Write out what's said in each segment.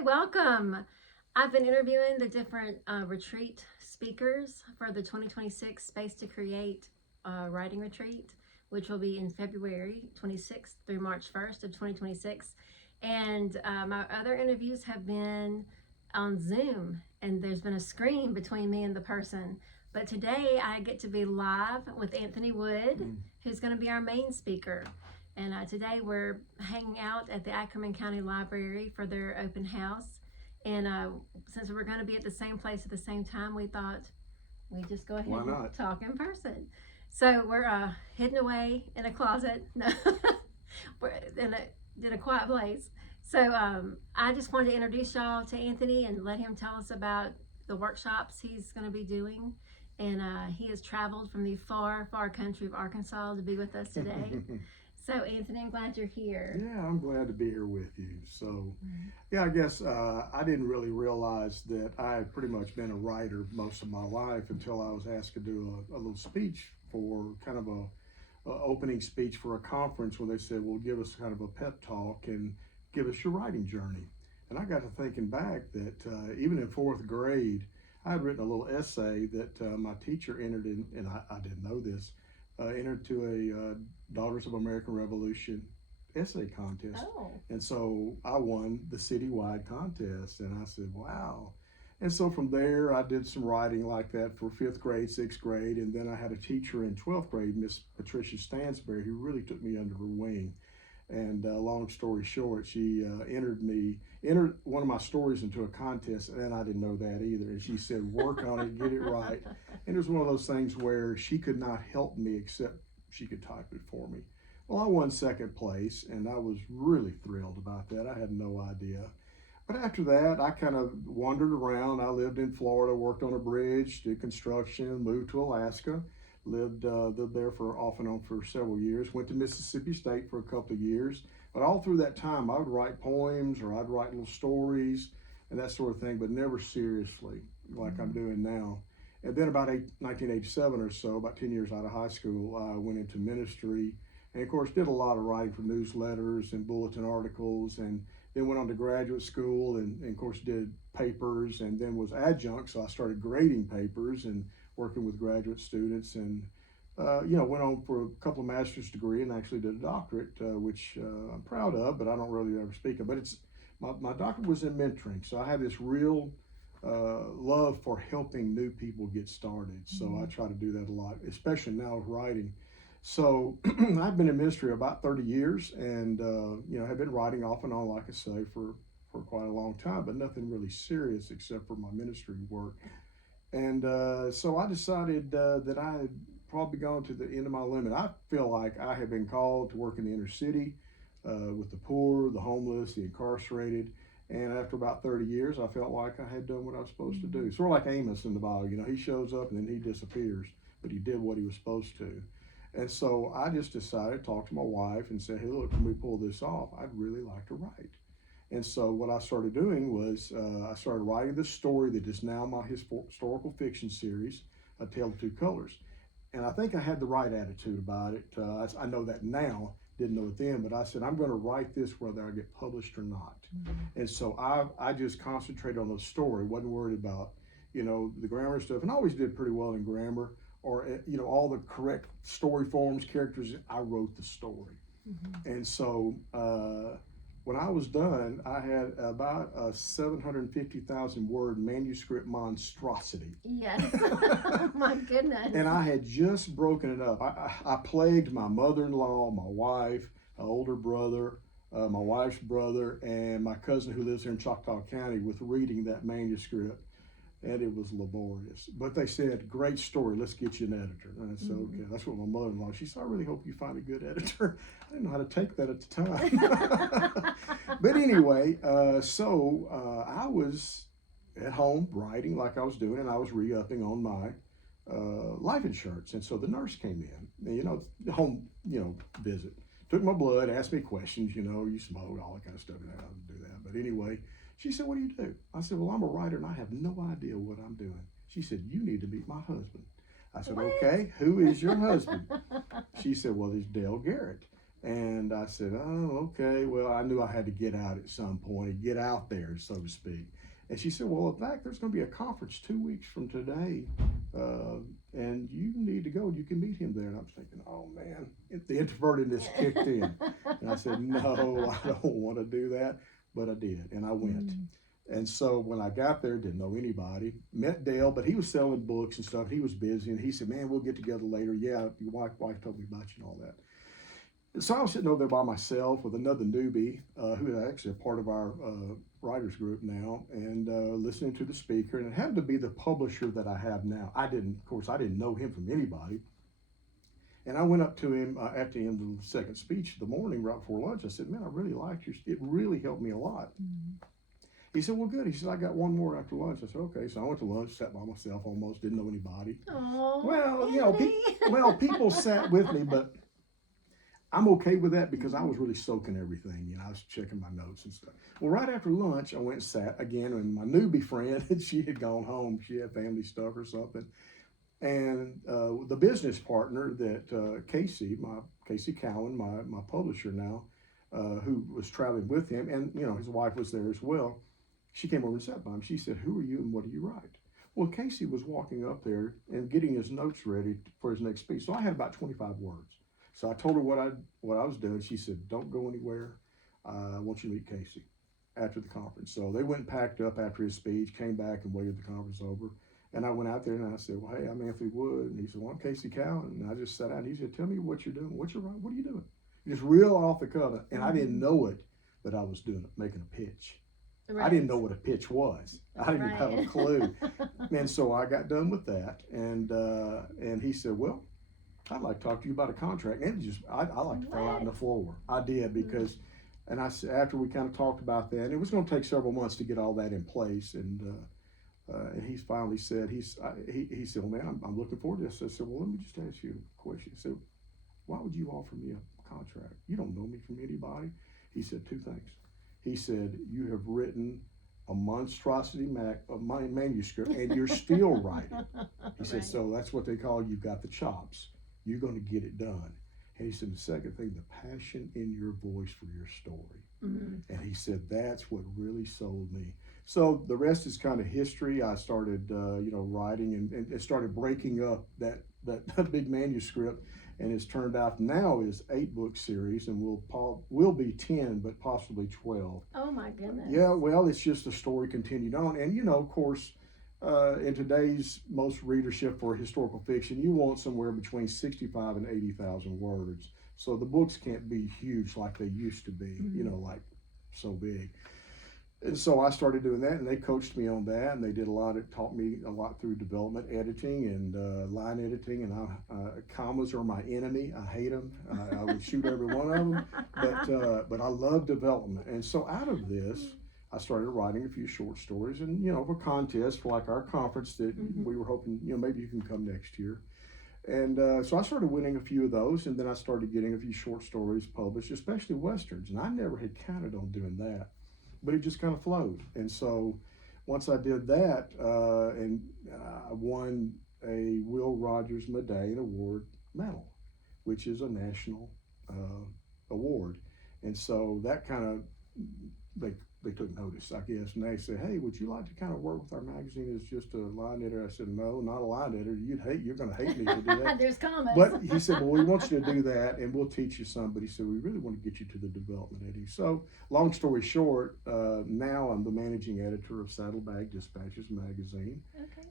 Hi, welcome. I've been interviewing the different retreat speakers for the 2026 Space to Create writing retreat, which will be in February 26th through March 1st of 2026. And my other interviews have been on Zoom, and there's been a screen between me and the person. But today I get to be live with Anthony Wood, who's going to be our main speaker. And today we're hanging out at the Ackerman County Library for their open house. And since we're going to be at the same place at the same time, we thought we'd just go ahead and talk in person. So we're hidden away in a closet. We're in a quiet place. So I just wanted to introduce y'all to Anthony and let him tell us about the workshops he's going to be doing. And he has traveled from the far, far country of Arkansas to be with us today. So, Anthony, I'm glad you're here. Yeah, I'm glad to be here with you. So, yeah, I guess I didn't really realize that I had pretty much been a writer most of my life until I was asked to do a little speech for kind of a opening speech for a conference where they said, well, give us kind of a pep talk and give us your writing journey. And I got to thinking back that even in fourth grade, I had written a little essay that my teacher entered in, and I didn't know this, entered to a Daughters of American Revolution essay contest. And so I won the citywide contest, and I said, wow. And so from there, I did some writing like that for fifth grade, sixth grade, and then I had a teacher in 12th grade, Miss Patricia Stansberry, who really took me under her wing. And long story short, she entered one of my stories into a contest, and I didn't know that either. And she said, work on it, get it right. And it was one of those things where she could not help me except she could type it for me. Well, I won second place, and I was really thrilled about that. I had no idea. But after that, I kind of wandered around. I lived in Florida, worked on a bridge, did construction, moved to Alaska. Lived there for off and on for several years. Went to Mississippi State for a couple of years. But all through that time, I would write poems or I'd write little stories and that sort of thing, but never seriously like I'm doing now. And then about 1987 or so, about 10 years out of high school, I went into ministry and, of course, did a lot of writing for newsletters and bulletin articles, and then went on to graduate school and of course, did papers, and then was adjunct, so I started grading papers and working with graduate students, and went on for a couple of master's degree and actually did a doctorate, which I'm proud of, but I don't really ever speak of. But it's my doctorate was in mentoring, so I have this real love for helping new people get started. So I try to do that a lot, especially now with writing. So I've been in ministry about 30 years, and have been writing off and on, like I say, for quite a long time, but nothing really serious except for my ministry work. And so I decided that I had probably gone to the end of my limit. I feel like I have been called to work in the inner city with the poor, the homeless, the incarcerated. And after about 30 years, I felt like I had done what I was supposed to do. Sort of like Amos in the Bible, he shows up and then he disappears, but he did what he was supposed to. And so I just decided to talk to my wife and say, hey, look, can we pull this off? I'd really like to write. And so what I started doing was I started writing this story that is now my historical fiction series, A Tale of Two Colors. And I think I had the right attitude about it. I know that now, didn't know it then, but I said, I'm going to write this whether I get published or not. And so I just concentrated on the story, wasn't worried about, the grammar stuff, and I always did pretty well in grammar or, all the correct story forms, characters. I wrote the story. And so, when I was done, I had about a 750,000 word manuscript monstrosity. Yes, my goodness. And I had just broken it up. I plagued my mother-in-law, my wife, my older brother, my wife's brother, and my cousin who lives here in Choctaw County with reading that manuscript. And it was laborious. But they said, great story, let's get you an editor. And I said, okay, that's what my mother-in-law, she said, I really hope you find a good editor. I didn't know how to take that at the time. But anyway, I was at home writing like I was doing, and I was re-upping on my life insurance. And so the nurse came in, and, home, visit. Took my blood, asked me questions, you smoke, all that kind of stuff. I don't do that. But anyway, she said, what do you do? I said, well, I'm a writer and I have no idea what I'm doing. She said, you need to meet my husband. I said, okay, who is your husband? She said, well, it's Dale Garrett. And I said, oh, okay. Well, I knew I had to get out at some point and get out there, so to speak. And she said, well, in fact, there's going to be a conference 2 weeks from today, and you need to go. You can meet him there. And I was thinking, oh, man, the introvertedness kicked in. And I said, no, I don't want to do that. But I did, and I went. And so when I got there, didn't know anybody. Met Dale, but he was selling books and stuff. He was busy, and he said, man, we'll get together later. Yeah, your wife told me about you and all that. So I was sitting over there by myself with another newbie who is actually a part of our writers group now, and listening to the speaker. And it happened to be the publisher that I have now. I didn't know him from anybody. And I went up to him at the end of the second speech of the morning, right before lunch. I said, man, I really liked yours. It really helped me a lot. He said, well, good. He said, I got one more after lunch. I said, okay. So I went to lunch, sat by myself almost, didn't know anybody. Oh, Well, people sat with me, but I'm okay with that because I was really soaking everything. I was checking my notes and stuff. Well, right after lunch, I went and sat again with my newbie friend. She had gone home. She had family stuff or something. And the business partner that Casey Cowan, my publisher now, who was traveling with him, and his wife was there as well. She came over and sat by him. She said, who are you and what do you write? Well, Casey was walking up there and getting his notes ready for his next speech. So I had about 25 words. So I told her what I was doing. She said, don't go anywhere. I want you to meet Casey after the conference. So they went and packed up after his speech, came back and waited the conference over. And I went out there and I said, well, hey, I'm Anthony Wood. And he said, well, I'm Casey Cowan. And I just sat down and he said, tell me what you're doing. What are you doing? Just real off the cuff. And I didn't know it, but I was making a pitch. Right. I didn't know what a pitch was. I didn't have a clue. And so I got done with that. And he said, well, I'd like to talk to you about a contract. And I like to fall out on the floor. I did because, and I said, after we kind of talked about that, and it was going to take several months to get all that in place. And he finally said, he said, well, man, I'm looking forward to this. I said, well, let me just ask you a question. He said, why would you offer me a contract? You don't know me from anybody. He said two things. He said, you have written a monstrosity manuscript and you're still writing. He said, so that's what they call you've got the chops. You're going to get it done. And he said, the second thing, the passion in your voice for your story. And he said, that's what really sold me. So the rest is kind of history. I started, writing and started breaking up that big manuscript. And it's turned out now is 8-book series, and will be 10, but possibly 12. Oh my goodness. Yeah, well, it's just the story continued on, and of course, in today's most readership for historical fiction, you want somewhere between 65 and 80,000 words. So the books can't be huge like they used to be, like so big. And so I started doing that, and they coached me on that, and they taught me a lot through development editing and line editing, and commas are my enemy. I hate them. I would shoot every one of them, but I love development. And so out of this, I started writing a few short stories, and for contests for like our conference that we were hoping, maybe you can come next year. And so I started winning a few of those, and then I started getting a few short stories published, especially Westerns, and I never had counted on doing that. But it just kind of flowed. And so once I did that, and I won a Will Rogers Medallion Award medal, which is a national award. And so that kind of, they took notice, I guess, and they said, hey, would you like to kind of work with our magazine as just a line editor? I said, no, not a line editor. You're going to hate me to do that. There's comments. But he said, well, we want you to do that, and we'll teach you some. But he said, we really want to get you to the development editing. So long story short, now I'm the managing editor of Saddlebag Dispatches magazine,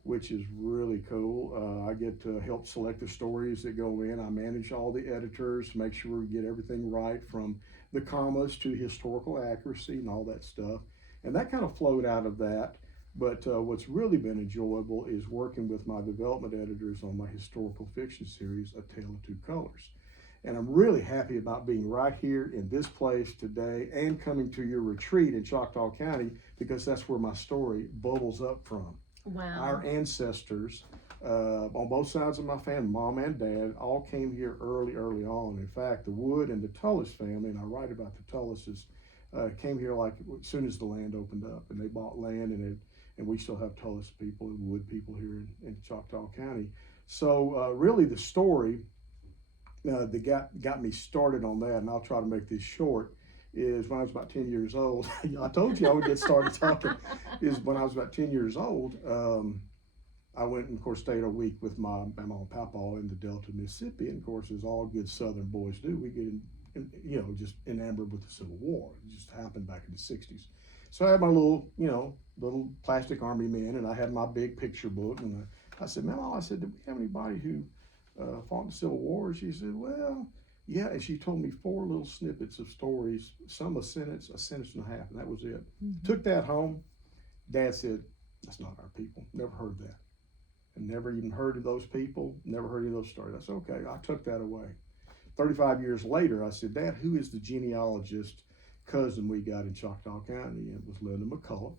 which is really cool. I get to help select the stories that go in. I manage all the editors, make sure we get everything right from the commas to historical accuracy and all that stuff. And that kind of flowed out of that. But what's really been enjoyable is working with my development editors on my historical fiction series, A Tale of Two Colors. And I'm really happy about being right here in this place today and coming to your retreat in Choctaw County, because that's where my story bubbles up from. Wow. Our ancestors, on both sides of my family, mom and dad, all came here early on. In fact, the Wood and the Tullis family, and I write about the Tullises, came here like as soon as the land opened up, and they bought land, and we still have Tullis people and Wood people here in Choctaw County. So really the story that got me started on that, and I'll try to make this short, is when I was about 10 years old. I told you I would get started talking. Is when I was about 10 years old, I went and, of course, stayed a week with my mama and papa in the Delta, Mississippi. And, of course, as all good Southern boys do, we get, just enamored with the Civil War. It just happened back in the 60s. So I had my little plastic army men, and I had my big picture book. And I said, Mama, I said, do we have anybody who fought in the Civil War? She said, well, yeah. And she told me 4 little snippets of stories, some a sentence and a half, and that was it. Mm-hmm. Took that home. Dad said, that's not our people. Never heard that. And never even heard of those people, never heard of those stories. I said, okay, I took that away. 35 years later, I said, Dad, who is the genealogist cousin we got in Choctaw County? And it was Linda McCullough.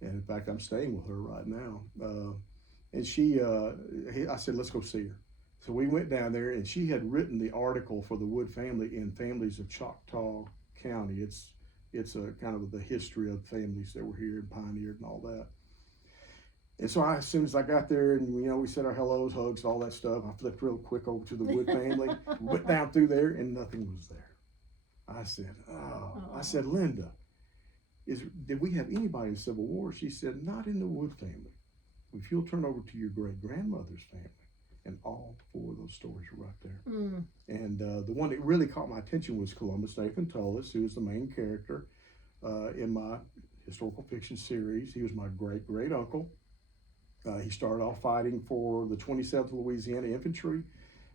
And in fact, I'm staying with her right now. And I said, let's go see her. So we went down there, and she had written the article for the Wood family in Families of Choctaw County. It's a kind of the history of families that were here and pioneered and all that. And so as soon as I got there, and we said our hellos, hugs, all that stuff, I flipped real quick over to the Wood family, went down through there, and nothing was there. I said, I said, Linda, did we have anybody in the Civil War? She said, not in the Wood family. If you'll turn over to your great-grandmother's family, and all 4 of those stories are right there. Mm. And the one that really caught my attention was Columbus Nathan Tullis, who was the main character in my historical fiction series. He was my great-great-uncle. He started off fighting for the 27th Louisiana Infantry,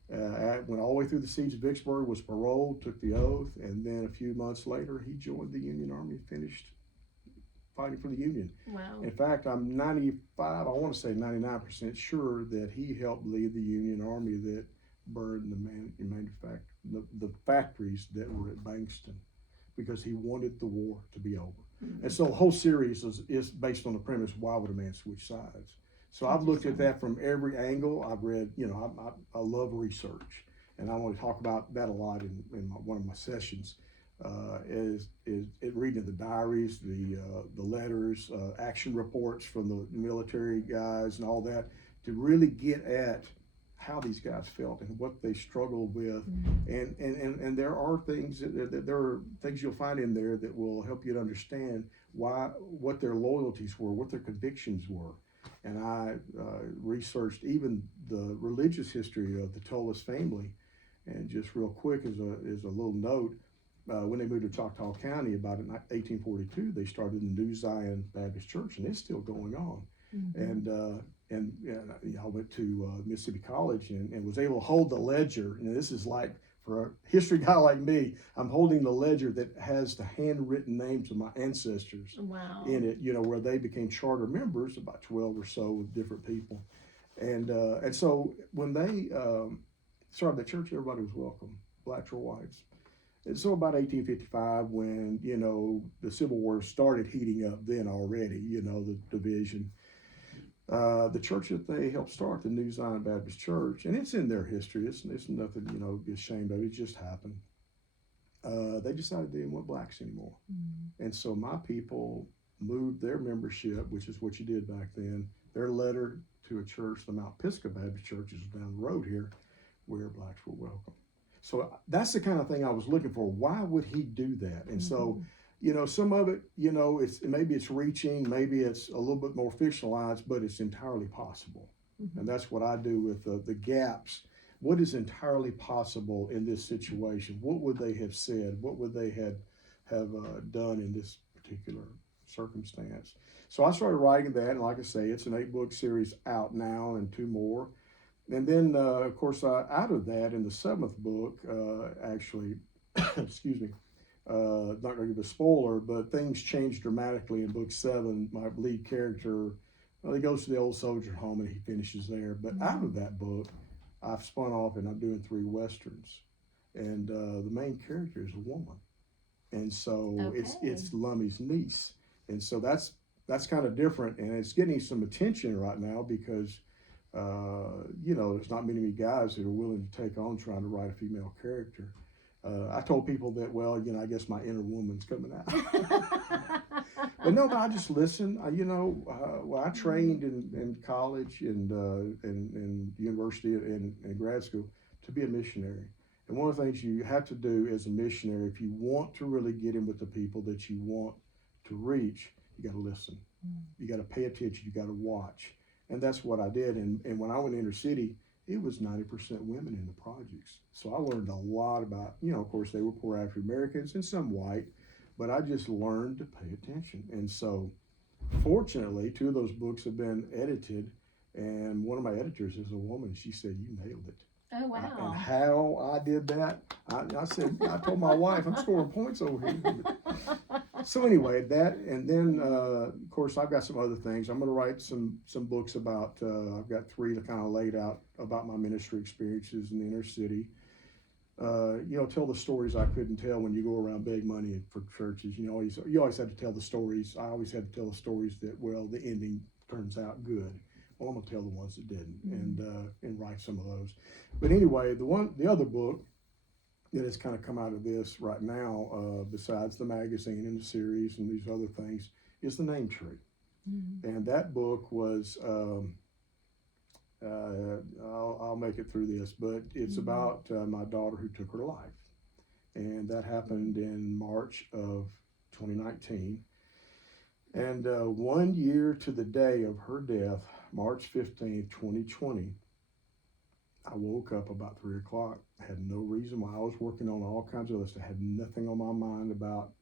went all the way through the siege of Vicksburg, was paroled, took the oath, and then a few months later, he joined the Union Army and finished fighting for the Union. Wow. In fact, I'm 95, I want to say 99% sure that he helped lead the Union Army that burned the factories that were at Bankston, because he wanted the war to be over. Mm-hmm. And so the whole series is based on the premise, why would a man switch sides? So I've looked at that from every angle. I've read, I love research, and I want to talk about that a lot in one of my sessions. Is reading the diaries, the letters, action reports from the military guys, and all that, to really get at how these guys felt and what they struggled with. Mm-hmm. And there are things you'll find in there that will help you to understand what their loyalties were, what their convictions were. And I researched even the religious history of the Tullis family. And just real quick, as a little note, when they moved to Choctaw County about in 1842, they started the New Zion Baptist Church, and it's still going on. Mm-hmm. And I went to Mississippi College and was able to hold the ledger. And this is like, for a history guy like me, I'm holding the ledger that has the handwritten names of my ancestors. Wow. In it, where they became charter members, about 12 or so with different people. And so when they started the church, everybody was welcome, blacks or whites. And so about 1855, when, the Civil War started heating up then already, the division, the church that they helped start, the New Zion Baptist Church, and it's in their history, it's nothing, to be ashamed of, it just happened. They decided they didn't want blacks anymore. Mm-hmm. And so my people moved their membership, which is what you did back then, their letter to a church, the Mount Pisgah Baptist Church is down the road here, where blacks were welcome. So that's the kind of thing I was looking for. Why would he do that? And so, some of it, maybe it's reaching, maybe it's a little bit more fictionalized, but it's entirely possible. Mm-hmm. And that's what I do with the gaps. What is entirely possible in this situation? What would they have said? What would they have done in this particular circumstance? So I started writing that, and like I say, it's an 8-book series out now, and 2 more. And then, of course, out of that, in the 7th book, actually, excuse me, not going to give a spoiler, but things change dramatically in book 7. My lead character, he goes to the old soldier home and he finishes there. But out of that book, I've spun off and I'm doing 3 westerns. And the main character is a woman. And so it's Lummy's niece. And so that's kind of different. And it's getting some attention right now because there's not many guys that are willing to take on trying to write a female character. I told people that, I guess my inner woman's coming out. But no, I just listen. I trained in college and university and grad school to be a missionary. And one of the things you have to do as a missionary, if you want to really get in with the people that you want to reach, you got to listen. You got to pay attention. You got to watch. And that's what I did. And when I went inner city, it was 90% women in the projects. So I learned a lot about, of course, they were poor African Americans and some white, but I just learned to pay attention. And so, fortunately, 2 of those books have been edited. And one of my editors is a woman. She said, "You nailed it." Oh, And wow. how I did that, I said, I told my wife, I'm scoring points over here. So anyway, that, and then of course I've got some other things. I'm going to write some books about. I've got 3 that kind of laid out about my ministry experiences in the inner city. Tell the stories I couldn't tell when you go around big money for churches. You always had to tell the stories. I always had to tell the stories that, well, the ending turns out good. Well, I'm gonna tell the ones that didn't, and write some of those. But anyway, the other book that has kind of come out of this right now, besides the magazine and the series and these other things, is The Name Tree. And that book was, I'll make it through this, but it's about my daughter who took her life. And that happened in March of 2019. And 1 year to the day of her death, March 15th, 2020, I woke up about 3 o'clock. I had no reason why. I was working on all kinds of lists. I had nothing on my mind about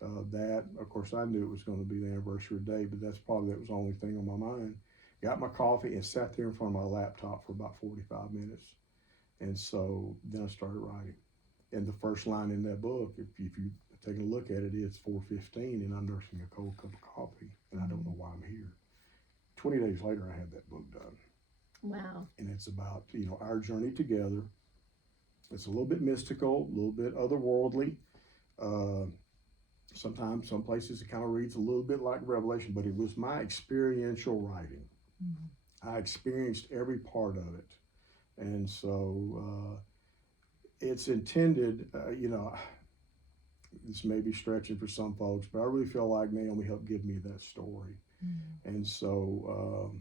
that. Of course, I knew it was going to be the anniversary day, but that was the only thing on my mind. Got my coffee and sat there in front of my laptop for about 45 minutes. And so then I started writing. And the first line in that book, if you take a look at it, it's 4:15 and I'm nursing a cold cup of coffee and I don't know why I'm here. 20 days later, I had that book done. Wow. And it's about, our journey together. It's a little bit mystical, a little bit otherworldly. Sometimes, some places it kind of reads a little bit like Revelation, but it was my experiential writing. I experienced every part of it. And so it's intended, this may be stretching for some folks, but I really feel like Naomi helped give me that story. And so,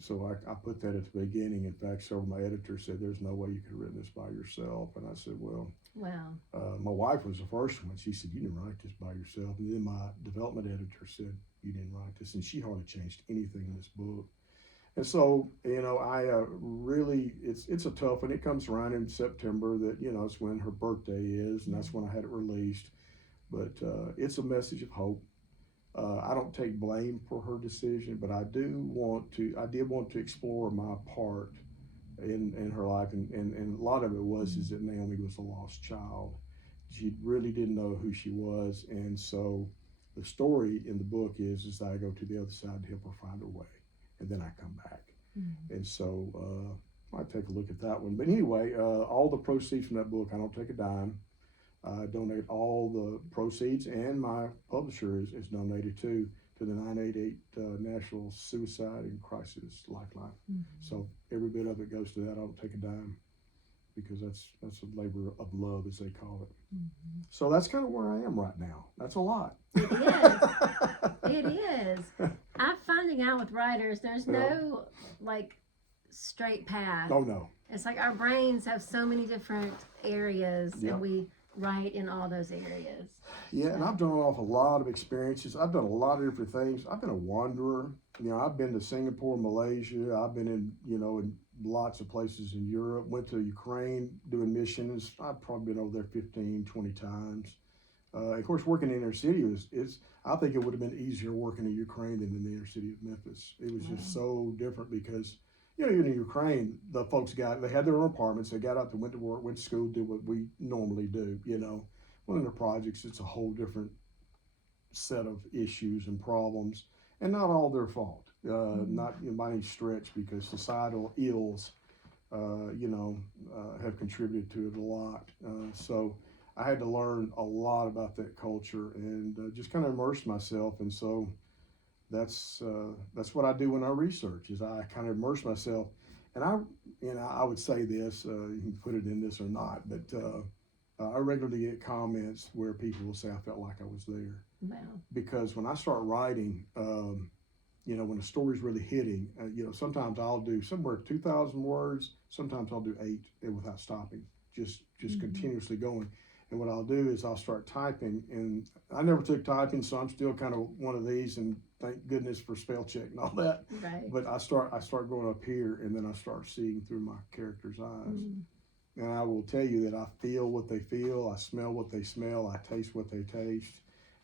so I put that at the beginning. In fact, several of my editors said, "There's no way you could have written this by yourself." And I said, well, wow. My wife was the first one. She said, "You didn't write this by yourself." And then my development editor said, "You didn't write this." And she hardly changed anything in this book. And so, I really, it's a tough one. It comes around in September that, it's when her birthday is, and that's when I had it released. But it's a message of hope. I don't take blame for her decision, but I did want to explore my part in her life. And a lot of it is that Naomi was a lost child. She really didn't know who she was. And so the story in the book is that I go to the other side to help her find her way. And then I come back. And so I take a look at that one. But anyway, all the proceeds from that book, I don't take a dime. I donate all the proceeds, and my publisher is donated to the 988 National Suicide and Crisis Lifeline. So every bit of it goes to that. I don't take a dime because that's a labor of love, as they call it. So that's kind of where I am right now. That's a lot. It is. It is. I'm finding out with writers, there's no straight path. Oh no. It's like our brains have so many different areas, Yep. and we write in all those areas. Yeah, and I've done off a lot of experiences. I've done a lot of different things. I've been a wanderer. I've been to Singapore, Malaysia. I've been in lots of places in Europe. Went to Ukraine doing missions. I've probably been over there 15, 20 times. Of course, working in inner city I think it would have been easier working in Ukraine than in the inner city of Memphis. It was just so different because, even in Ukraine, the folks they had their own apartments. They got out, they went to work, went to school, did what we normally do, Well, in the projects, it's a whole different set of issues and problems, and not all their fault. Not by any stretch, because societal ills, have contributed to it a lot. So I had to learn a lot about that culture and just kind of immerse myself. And so that's what I do when I research, is I kind of immerse myself. And I would say this, you can put it in this or not, but I regularly get comments where people will say, "I felt like I was there." Wow. Because when I start writing, when the story's really hitting, sometimes I'll do somewhere 2,000 words, sometimes I'll do 8 without stopping, just Mhm. continuously going. And what I'll do is I'll start typing, and I never took typing, so I'm still kind of one of these. And thank goodness for spell check and all that. Right. But I start going up here, and then I start seeing through my character's eyes. Mhm. And I will tell you that I feel what they feel, I smell what they smell, I taste what they taste,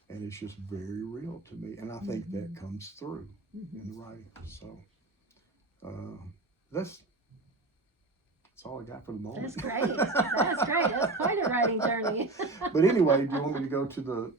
and it's just very real to me. And I think that comes through Mhm. in the writing. So that's all I got for the moment. That's great. That's great. That's quite a writing journey. But anyway, do you want me to go to the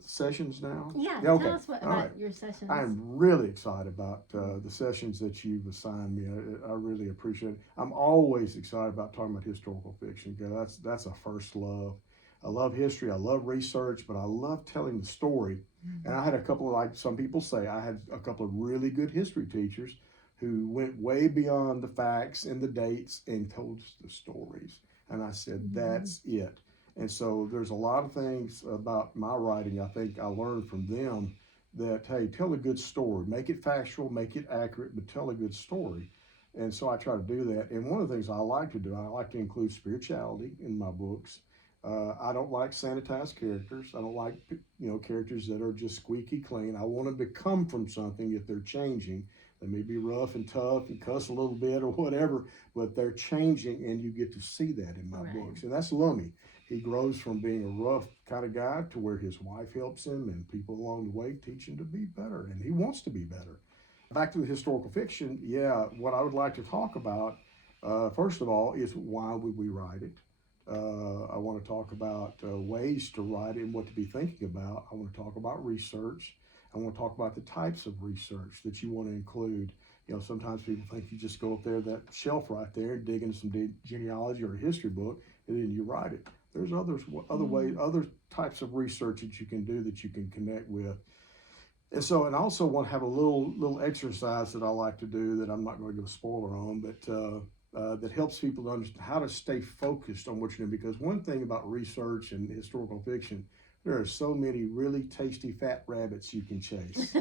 sessions now? Yeah. Okay. Tell us All about right. your sessions. I'm really excited about the sessions that you've assigned me. I really appreciate it. I'm always excited about talking about historical fiction because that's a first love. I love history, I love research, but I love telling the story. And I had a couple of, like some people say, I had a couple of really good history teachers who went way beyond the facts and the dates and told us the stories. And I said, that's it. And so there's a lot of things about my writing I think I learned from them that, hey, tell a good story. Make it factual, make it accurate, but tell a good story. And so I try to do that. And one of the things I like to do, I like to include spirituality in my books. I don't like sanitized characters. I don't like, characters that are just squeaky clean. I want them to come from something if they're changing. They may be rough and tough and cuss a little bit or whatever, but they're changing, and you get to see that in my books. And that's Lummy. He grows from being a rough kind of guy to where his wife helps him, and people along the way teach him to be better, and he wants to be better. Back to the historical fiction, what I would like to talk about, first of all, is why would we write it? I want to talk about ways to write it and what to be thinking about. I want to talk about research. I want to talk about the types of research that you want to include. Sometimes people think you just go up there, that shelf right there, dig into some genealogy or a history book, and then you write it. There's other ways, other types of research that you can do that you can connect with. And I also want to have a little exercise that I like to do that I'm not going to give a spoiler on, but that helps people to understand how to stay focused on what you're doing. Because one thing about research and historical fiction, there are so many really tasty fat rabbits you can chase.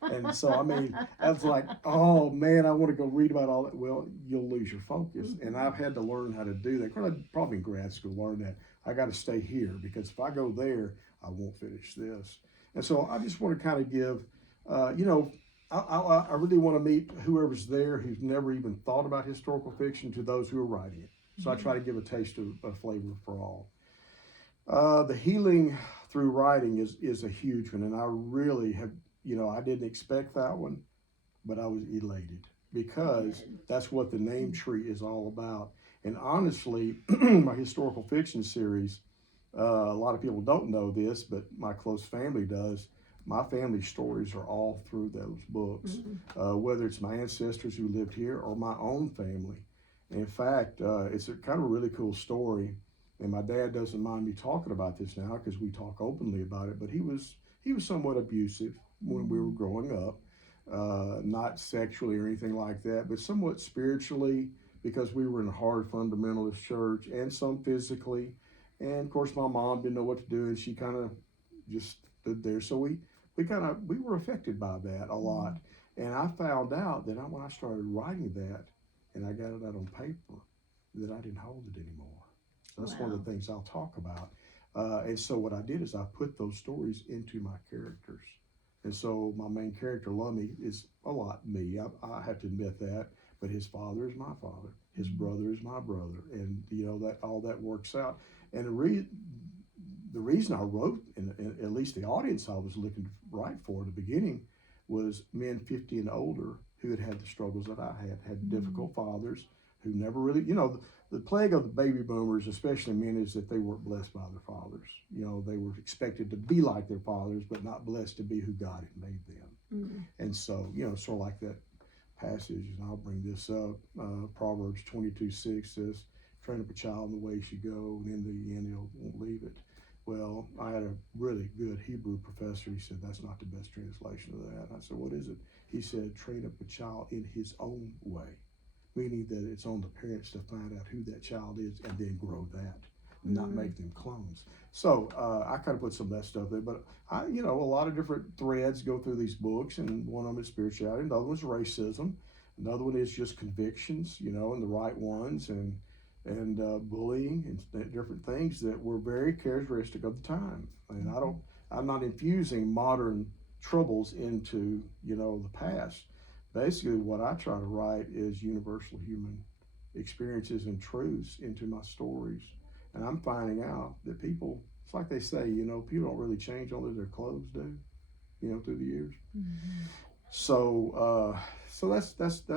And so, I mean, that's like, oh man, I want to go read about all that. Well, you'll lose your focus. And I've had to learn how to do that. Probably in grad school, learn that. I got to stay here because if I go there, I won't finish this. And so I just want to kind of give, I really want to meet whoever's there who's never even thought about historical fiction to those who are writing it. So I try to give a taste of a flavor for all. The healing through writing is a huge one, and I really have, I didn't expect that one, but I was elated because that's what the name tree is all about. And honestly, my historical fiction series, a lot of people don't know this, but my close family does. My family stories are all through those books, whether it's my ancestors who lived here or my own family. In fact, it's a kind of a really cool story. And my dad doesn't mind me talking about this now because we talk openly about it, but he was somewhat abusive when we were growing up, not sexually or anything like that, but somewhat spiritually because we were in a hard fundamentalist church, and some physically. And of course, my mom didn't know what to do, and she kind of just stood there. So we were affected by that a lot. And I found out that when I started writing that and I got it out on paper, that I didn't hold it anymore. That's one of the things I'll talk about. And so what I did is I put those stories into my characters. And so my main character, Lummy, is a lot me. I have to admit that. But his father is my father. His brother is my brother. And, that all that works out. And the reason I wrote, and at least the audience I was looking to write for at the beginning, was men 50 and older who had the struggles that I had difficult fathers who never really, the plague of the baby boomers, especially men, is that they weren't blessed by their fathers. They were expected to be like their fathers, but not blessed to be who God had made them. And so, sort of like that passage, and I'll bring this up, Proverbs 22:6 says, train up a child in the way he should go, and in the end he won't leave it. Well, I had a really good Hebrew professor. He said, that's not the best translation of that. I said, what is it? He said, train up a child in his own way. Meaning that it's on the parents to find out who that child is and then grow that, not make them clones. So I kind of put some of that stuff there, but a lot of different threads go through these books, and one of them is spirituality, another one is racism, another one is just convictions, and the right ones, and and bullying and different things that were very characteristic of the time. And I'm not infusing modern troubles into, the past. Basically, what I try to write is universal human experiences and truths into my stories. And I'm finding out that people, it's like they say, people don't really change, only their clothes do, through the years. Mm-hmm. So that's just,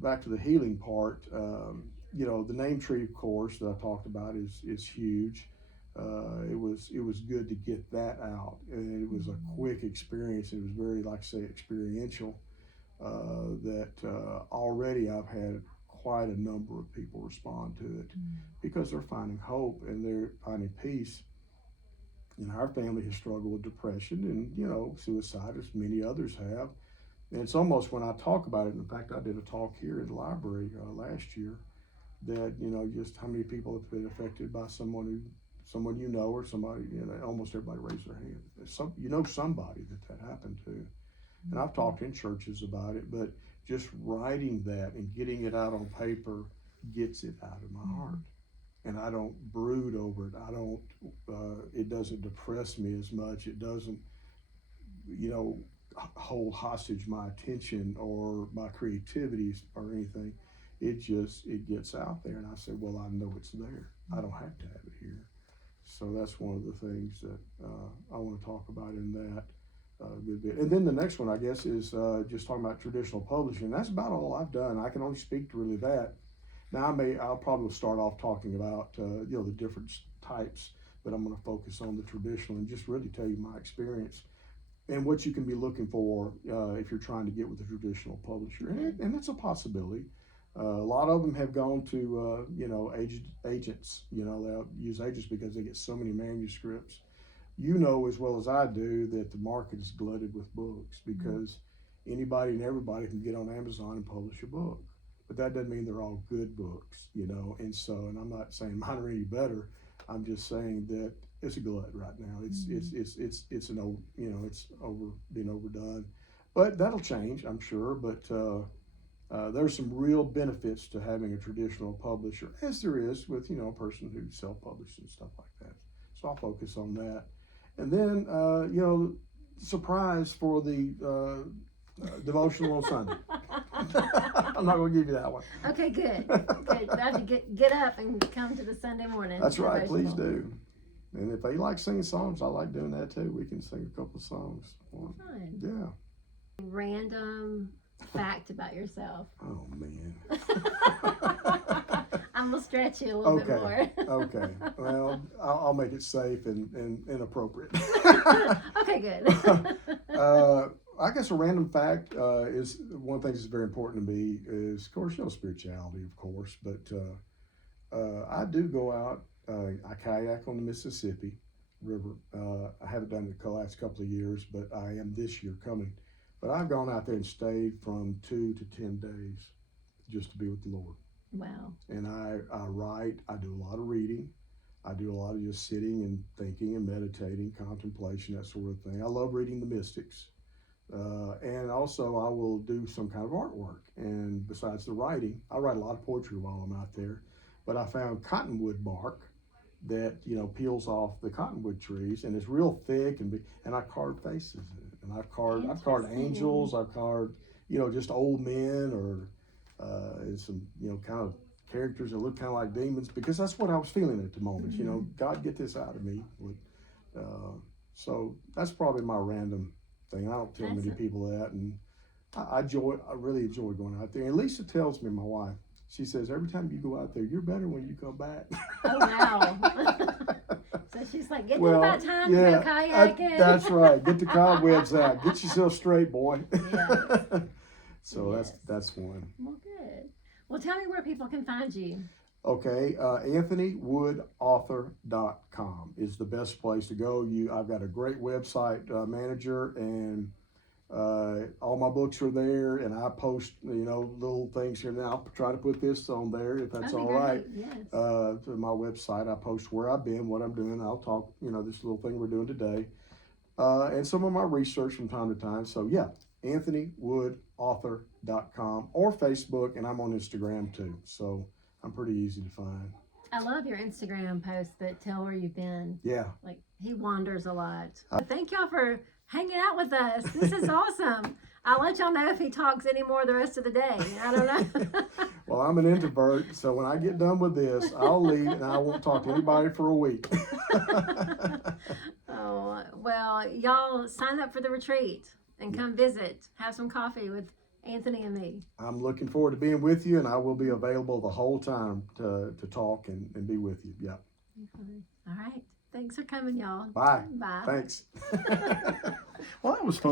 back to the healing part. The name tree course that I talked about is huge. It was good to get that out, and it was a quick experience. It was very, like I say, experiential. That already I've had quite a number of people respond to it because they're finding hope and they're finding peace. And our family has struggled with depression and suicide, as many others have. And it's almost, when I talk about it, in fact, I did a talk here in the library last year, that just how many people have been affected by someone or somebody, almost everybody raised their hand. Somebody that happened to. And I've talked in churches about it, but just writing that and getting it out on paper gets it out of my heart. And I don't brood over it. It doesn't depress me as much. It doesn't, hold hostage my attention or my creativity or anything. It gets out there, and I say, well, I know it's there. I don't have to have it here. So that's one of the things that I want to talk about in that a good bit. And then the next one, I guess, is just talking about traditional publishing. That's about all I've done. I can only speak to really that. Now I'll probably start off talking about the different types, but I'm going to focus on the traditional and just really tell you my experience and what you can be looking for if you're trying to get with a traditional publisher, and that's a possibility. A lot of them have gone to agents. They'll use agents because they get so many manuscripts. As well as I do that the market is glutted with books because anybody and everybody can get on Amazon and publish a book. But that doesn't mean they're all good books, and I'm not saying mine are any better. I'm just saying that it's a glut right now. It's been overdone, but that'll change, I'm sure. But there's some real benefits to having a traditional publisher, as there is with a person who self-publishes and stuff like that. So I'll focus on that, and then surprise for the devotional on Sunday. I'm not going to give you that one. Okay, good. Good. I have to get up and come to the Sunday morning. That's right. Please do. And if they like singing songs, I like doing that too. We can sing a couple of songs. Fun. Yeah. Random fact about yourself. Oh man. I'm gonna stretch you a little bit more. Okay. Well, I'll make it safe and appropriate. Okay, good. I guess a random fact is one thing that's very important to me is, of course, spirituality, of course, but I do go out. I kayak on the Mississippi River. I haven't done it the last couple of years, but I am this year coming. But I've gone out there and stayed from 2 to 10 days just to be with the Lord. Wow. And I write. I do a lot of reading. I do a lot of just sitting and thinking and meditating, contemplation, that sort of thing. I love reading the mystics. And also I will do some kind of artwork. And besides the writing, I write a lot of poetry while I'm out there. But I found cottonwood bark that peels off the cottonwood trees, and it's real thick, and I carved faces in it. And I've carved angels. I've carved just old men or and some kind of characters that look kind of like demons, because that's what I was feeling at the moment. God, get this out of me. So that's probably my random thing. I don't tell many people that, and I really enjoy going out there. And Lisa tells me, my wife, she says, every time you go out there, you're better when you come back. Oh, wow. So she's like, get there about time to go kayaking. That's right. Get the cobwebs out. Get yourself straight, boy. Yes. So Yes. that's one. Well, good. Well, tell me where people can find you. Okay, AnthonyWoodAuthor.com is the best place to go. I've got a great website manager, and all my books are there, and I post little things here. Now I'll try to put this on there if that's all right. Yes. To my website, I post where I've been, what I'm doing. I'll talk, this little thing we're doing today, and some of my research from time to time. So yeah, AnthonyWoodAuthor.com or Facebook, and I'm on Instagram too. So I'm pretty easy to find. I love your Instagram posts that tell where you've been. Yeah. Like, he wanders a lot. Thank y'all for hanging out with us. This is awesome. I'll let y'all know if he talks anymore the rest of the day. I don't know. Well, I'm an introvert, so when I get done with this, I'll leave and I won't talk to anybody for a week. Oh, well, y'all sign up for the retreat and come visit. Have some coffee with Anthony and me. I'm looking forward to being with you, and I will be available the whole time to talk and be with you. Yeah. All right. Thanks for coming, y'all. Bye. Bye. Thanks. Well, that was fun.